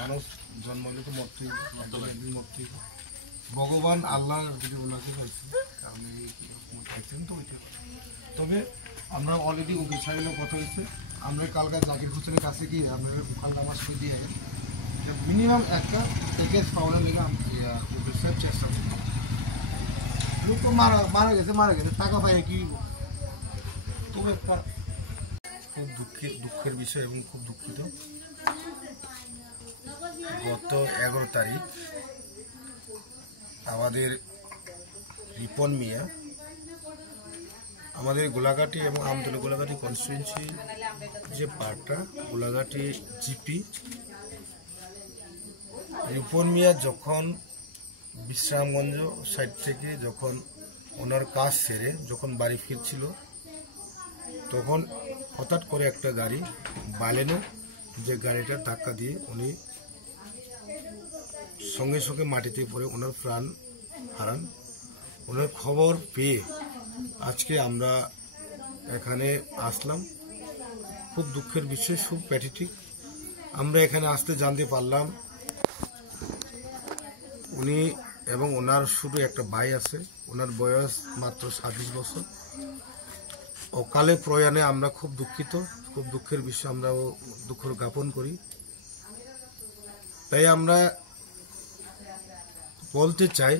মানুষ জন্মলে তো মরতে মরতে ভগবান আল্লাহ যদি ওনাকে পাইছে কারণ পাইছেন তো ওইটা। তবে আমরা অলরেডি উকিল সাহেবের কথা হয়েছে, আমরা কালকে জাকির হোসেনের কাছে গিয়ে আমরা ওখান নামাজ করে দিয়ে মিনিমাম একটা প্যাকেজ পাওয়ার লেগে উকিল সাহেব চেষ্টা করি। তো মারা গেছে টাকা পায় কি। তবে খুব দুঃখের বিষয় এবং খুব দুঃখিত, গত 11 তারিখ আমাদের রিপন মিয়া আমাদের গোলাঘাটি এবং আমতলী গোলাঘাটি কনস্টিটুয়েন্সি যে পার্টটা গোলাঘাটি জিপি রিপন মিয়া যখন বিশ্রামগঞ্জ সাইড থেকে যখন ওনার কাজ সেরে যখন বাড়ি ফিরছিল তখন হঠাৎ করে একটা গাড়ি বালেনো যে গাড়িটার ধাক্কা দিয়ে উনি সঙ্গে সঙ্গে মাটিতে পড়ে ওনার প্রাণ হারান। ওনার খবর পেয়ে আজকে আমরা এখানে আসলাম। খুব দুঃখের বিষয়, খুব প্যাথেটিক। আমরা এখানে আসতে জানতে পারলাম উনি এবং ওনার শুধু একটা ভাই আছে, ওনার বয়স মাত্র 26 বছর। অকালে প্রয়াণে আমরা খুব দুঃখিত, খুব দুঃখের বিষয়, আমরা দুঃখ জ্ঞাপন করি। তাই আমরা বলতে চাই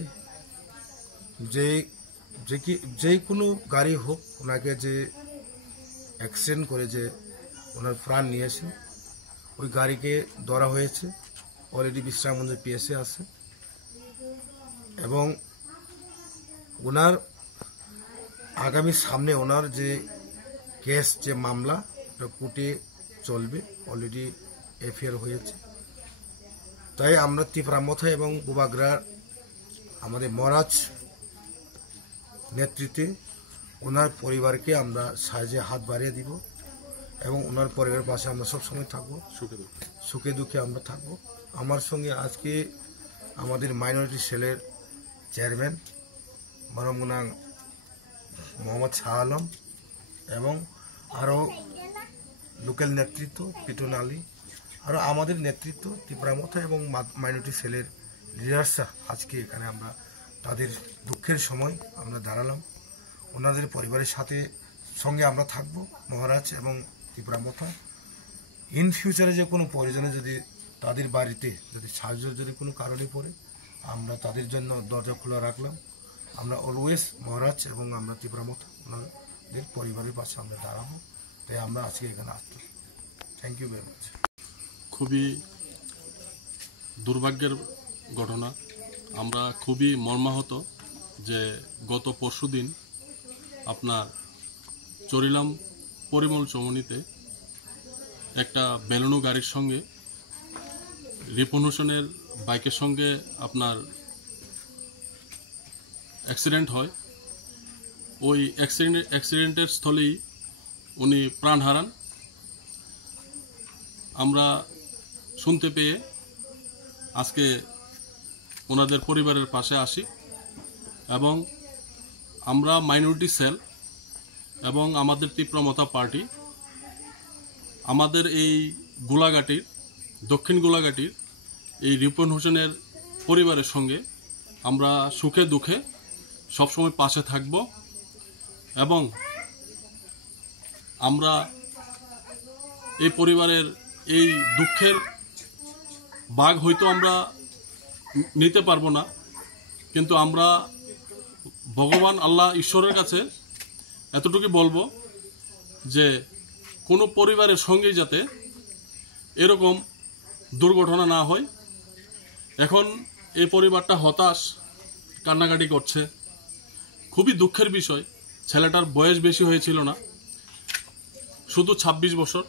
যে কোনো গাড়ি হোক ওনাকে যে অ্যাক্সিডেন্ট করে যে ওনার প্রাণ নিয়েছে ওই গাড়িকে ধরা হয়েছে, অলরেডি বিশ্রামগঞ্জে পিএসএ আছে এবং ওনার আগামী সামনে ওনার যে কেস যে মামলা কোর্টে চলবে, অলরেডি এফআইআর হয়েছে। তাই আমরা তীব্রামথা এবং গোবাগড়ার আমাদের মহারাজ নেতৃত্বে ওনার পরিবারকে আমরা সাহায্যে হাত বাড়িয়ে দিব এবং ওনার পরিবারের পাশে আমরা সবসময় থাকবো, সুখে দুঃখে আমরা থাকবো। আমার সঙ্গে আজকে আমাদের মাইনরিটি সেলের চেয়ারম্যান মরমগুনাং মোহাম্মদ শাহ আলম এবং আরও লোকাল নেতৃত্ব পিটন আলী, আরও আমাদের নেতৃত্ব তীব্রামথা এবং মাইনরিটি সেলের লিডার্সরা আজকে এখানে আমরা তাদের দুঃখের সময় আমরা দাঁড়ালাম। ওনাদের পরিবারের সঙ্গে আমরা থাকব মহারাজ এবং তীব্রামথা। ইন ফিউচারে যে কোনো প্রয়োজনে যদি তাদের বাড়িতে যদি সাহায্য যদি কোনো কারণে পড়ে আমরা তাদের জন্য দরজা খোলা রাখলাম। আমরা অলওয়েজ মহারাজ এবং আমরা তীব্রামথা ওনাদের পরিবারের পাশে আমরা দাঁড়াবো। তাই আমরা আজকে এখানে আসলাম। Thank you very much. খুবই দুর্ভাগ্যের ঘটনা, আমরা খুবই মর্মাহত যে গত পরশুদিন আপনার চরিলাম পরিমল চমনিতে একটা বেলুনু গাড়ির সঙ্গে রিপন হোসেনের বাইকের সঙ্গে আপনার অ্যাক্সিডেন্ট হয়। ওই অ্যাক্সিডেন্টের স্থলেই উনি প্রাণ হারান। আমরা শুনতে পেয়ে আজকে ওনাদের পরিবারের পাশে আসি এবং আমরা মাইনরিটি সেল এবং আমাদের তীব্রামথা পার্টি আমাদের এই গোলাঘাটির দক্ষিণ গোলাঘাটির এই রিপন হোসেনের পরিবারের সঙ্গে আমরা সুখে দুঃখে সবসময় পাশে থাকব এবং আমরা এই পরিবারের এই দুঃখের ভাগ হয়তো আমরা নিতে পারবো না, কিন্তু আমরা ভগবান আল্লাহ ঈশ্বরের কাছে এতটুকু বলবো যে কোনো পরিবারের সঙ্গেই যাতে এরকম দুর্ঘটনা না হয়। এখন এই পরিবারটা হতাশ, কান্নাকাটি করছে। খুবই দুঃখের বিষয়, ছেলেটার বয়স বেশি হয়েছিল না, শুধু 26 বছর।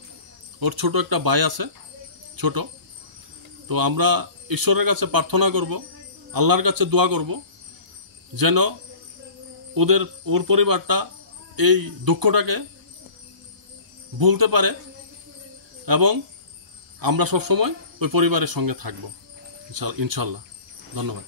ওর ছোট একটা ভাই আছে, ছোট। তো আমরা ঈশ্বরের কাছে প্রার্থনা করব, আল্লাহর কাছে দোয়া করব যেন ওর পরিবারটা এই দুঃখটাকে ভুলতে পারে এবং আমরা সবসময় ওই পরিবারের সঙ্গে থাকব ইনশাল্লাহ। ধন্যবাদ।